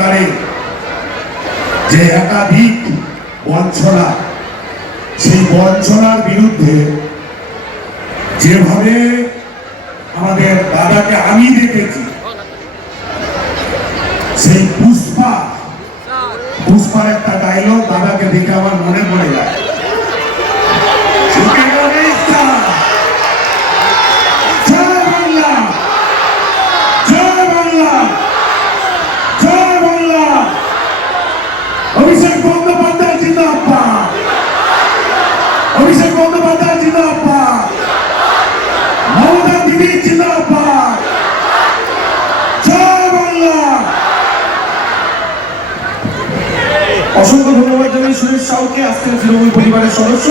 সরকারের যে একাধিক বঞ্চনা, সেই বঞ্চনার বিরুদ্ধে যেভাবে আমাদের দাদাকে আমি দেখেছি, সেই পুষ্পার একটা ডায়লগ দাদাকে দেখে আমার মনে পড়ে যায়। জয় বাংলা, জয় বাংলা, জয় বাংলা। অভিষেক বন্দ্যোপাধ্যায় জিন্দাবাদ, অভিষেক বন্দ্যোপাধ্যায় জিন্দাবাদ, মমতা দিদি জিন্দাবাদ, জয় বাংলা। অসংখ্য ধন্যবাদ জানাই সুরেশ সাউকে, আজকের তৃণমূল পরিবারের সদস্য।